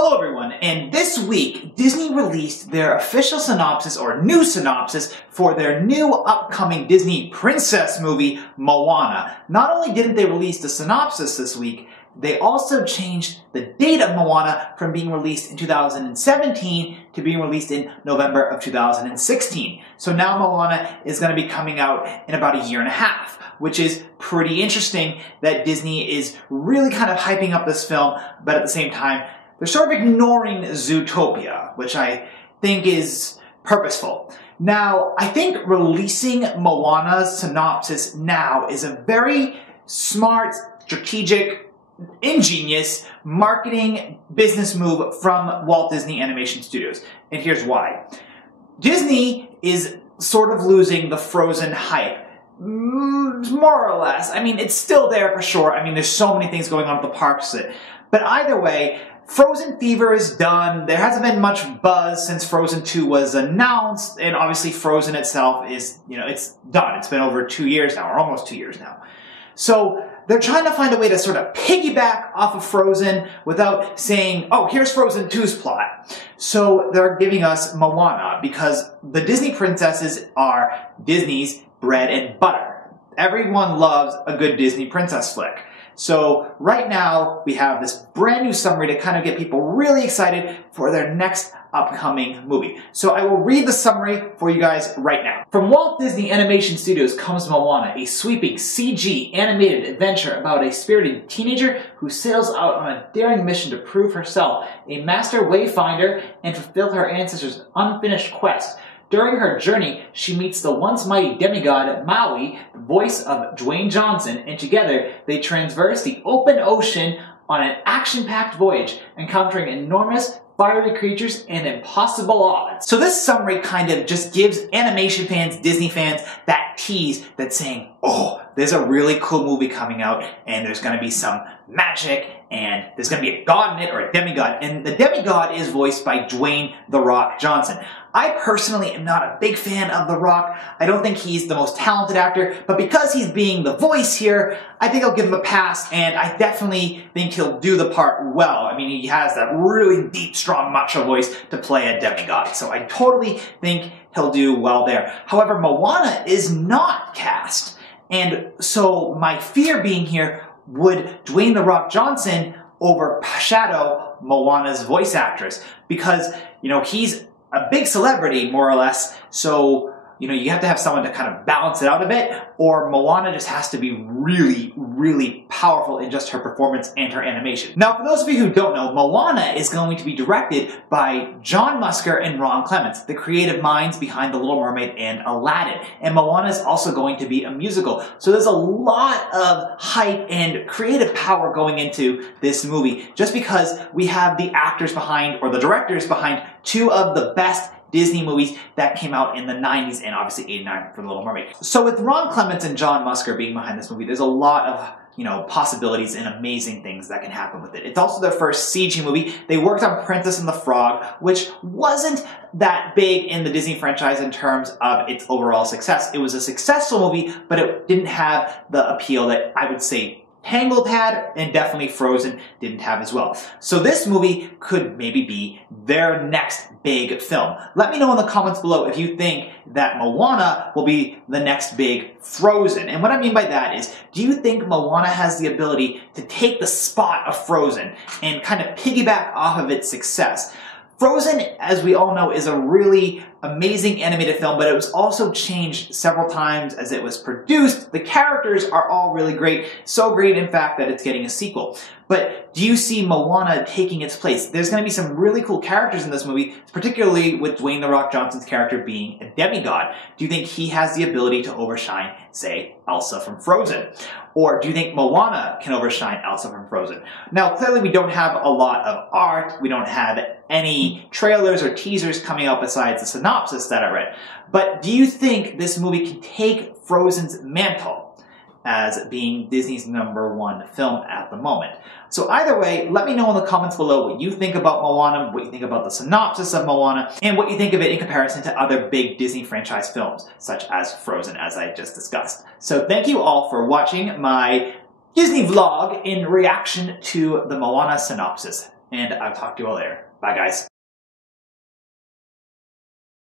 Hello everyone, and this week Disney released their official synopsis or new synopsis for their new upcoming Disney princess movie, Moana. Not only didn't they release the synopsis this week, they also changed the date of Moana from being released in 2017 to being released in November of 2016. So now Moana is going to be coming out in about a year and a half, which is pretty interesting that Disney is really kind of hyping up this film, but at the same time, they're sort of ignoring Zootopia, which I think is purposeful. Now, I think releasing Moana's synopsis now is a very smart, strategic, ingenious marketing business move from Walt Disney Animation Studios. And here's why. Disney is sort of losing the Frozen hype. More or less. I mean, it's still there for sure. I mean, there's so many things going on at the parks. But either way, Frozen fever is done. There hasn't been much buzz since Frozen 2 was announced, and obviously Frozen itself is, it's done. It's been over 2 years now, or almost 2 years now. So they're trying to find a way to sort of piggyback off of Frozen without saying, oh, here's Frozen 2's plot. So they're giving us Moana because the Disney princesses are Disney's bread and butter. Everyone loves a good Disney princess flick. So right now, we have this brand new summary to kind of get people really excited for their next upcoming movie. So I will read the summary for you guys right now. From Walt Disney Animation Studios comes Moana, a sweeping CG animated adventure about a spirited teenager who sails out on a daring mission to prove herself a master wayfinder and fulfill her ancestors' unfinished quest. During her journey, she meets the once mighty demigod Maui, the voice of Dwayne Johnson, and together they traverse the open ocean on an action-packed voyage, encountering enormous, fiery creatures and impossible odds. So this summary kind of just gives animation fans, Disney fans, that tease that's saying, oh, there's a really cool movie coming out, and there's going to be some magic, and there's going to be a god in it, or a demigod, and the demigod is voiced by Dwayne "The Rock" Johnson. I personally am not a big fan of The Rock. I don't think he's the most talented actor, but because he's being the voice here, I think I'll give him a pass, and I definitely think he'll do the part well. I mean, he has that really deep, strong, macho voice to play a demigod, so I totally think he'll do well there. However, Moana is not cast, and so my fear being here, would Dwayne "The Rock" Johnson overshadow Moana's voice actress? Because, he's a big celebrity, more or less, so, you have to have someone to kind of balance it out a bit, or Moana just has to be really, really powerful in just her performance and her animation. Now, for those of you who don't know, Moana is going to be directed by John Musker and Ron Clements, the creative minds behind The Little Mermaid and Aladdin. And Moana is also going to be a musical. So there's a lot of hype and creative power going into this movie, just because we have the actors behind, or the directors behind, two of the best Disney movies that came out in the 90s and obviously 89 for The Little Mermaid. So with Ron Clements and John Musker being behind this movie, there's a lot of possibilities and amazing things that can happen with it. It's also their first CG movie. They worked on Princess and the Frog, which wasn't that big in the Disney franchise in terms of its overall success. It was a successful movie, but it didn't have the appeal that I would say Tangled had, and definitely Frozen didn't have as well. So this movie could maybe be their next big film. Let me know in the comments below if you think that Moana will be the next big Frozen. And what I mean by that is, do you think Moana has the ability to take the spot of Frozen and kind of piggyback off of its success? Frozen, as we all know, is a really amazing animated film, but it was also changed several times as it was produced. The characters are all really great, so great in fact that it's getting a sequel. But do you see Moana taking its place? There's going to be some really cool characters in this movie, particularly with Dwayne "The Rock" Johnson's character being a demigod. Do you think he has the ability to overshine, say, Elsa from Frozen? Or do you think Moana can overshine Elsa from Frozen? Now, clearly we don't have a lot of art, we don't have any trailers or teasers coming out besides the synopsis that I read. But do you think this movie can take Frozen's mantle as being Disney's #1 film at the moment? So either way, let me know in the comments below what you think about Moana, what you think about the synopsis of Moana, and what you think of it in comparison to other big Disney franchise films, such as Frozen, as I just discussed. So thank you all for watching my Disney vlog in reaction to the Moana synopsis. and I'll talk to you all later. Bye, guys.